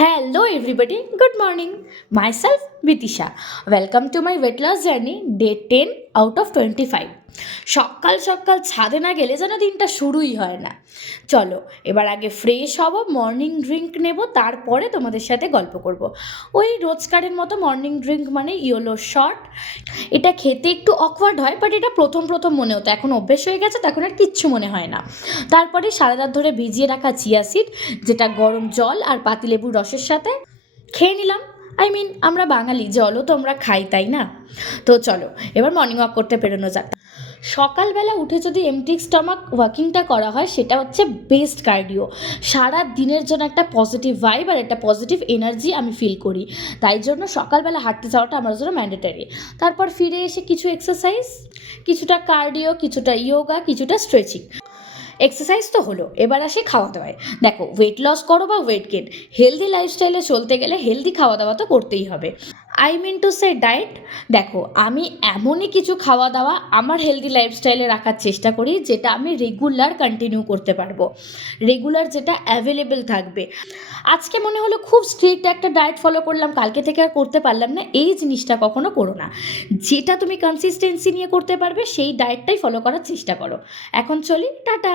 Hello everybody, good morning. Myself Vitisha. Welcome to my weight loss journey, day 10 out of 25. সকাল সকাল ছাদে না গেলে যেন দিনটা শুরুই হয় না। চলো এবার আগে ফ্রেশ হব, মর্নিং ড্রিঙ্ক নেব, তারপরে তোমাদের সাথে গল্প করব। ওই রোজকারের মতো মর্নিং ড্রিঙ্ক মানে ইয়েলো শট। এটা খেতে একটু অকওয়ার্ড হয়, বাট এটা প্রথম প্রথম মনে হতো, এখন অভ্যেস হয়ে গেছে, তখন আর কিচ্ছু মনে হয় না। তারপরে সারা রাত ধরে ভিজিয়ে রাখা চিয়া সিড, যেটা গরম জল আর পাতিলেবুর রসের সাথে খেয়ে নিলাম। আমরা বাঙালি, জলও তো আমরা খাই, তাই না? তো চলো এবার মর্নিং ওয়াক করতে বেরোনো যাক। সকালবেলা উঠে যদি এমটি স্টমাক ওয়াকিংটা করা হয়, সেটা হচ্ছে বেস্ট কার্ডিও। সারা দিনের জন্য একটা পজিটিভ ভাইব আর একটা পজিটিভ এনার্জি আমি ফিল করি, তাই জন্য সকালবেলা হাঁটতে যাওয়াটা আমার জন্য ম্যান্ডেটারি। তারপর ফিরে এসে কিছু এক্সারসাইজ, কিছুটা কার্ডিও, কিছুটা ইয়োগা, কিছুটা স্ট্রেচিং। এক্সারসাইজ তো হলো, এবার আসি খাওয়া দাওয়ায়। দেখো, ওয়েট লস করো বা ওয়েট গেন, হেলদি লাইফস্টাইলে চলতে গেলে হেলদি খাওয়া দাওয়া তো করতেই হবে। To say diet. দেখো, আমি এমনই কিছু খাওয়া দাওয়া আমার হেলদি লাইফস্টাইলে রাখার চেষ্টা করি, যেটা আমি রেগুলার কন্টিনিউ করতে পারবো, রেগুলার যেটা অ্যাভেলেবেল থাকবে। আজকে মনে হলো খুব স্ট্রিক্ট একটা ডায়েট ফলো করলাম, কালকে থেকে আর করতে পারলাম না, এই জিনিসটা কখনো করো না। যেটা তুমি কনসিস্টেন্সি নিয়ে করতে পারবে সেই ডায়েটটাই ফলো করার চেষ্টা করো। এখন চলি, টাটা।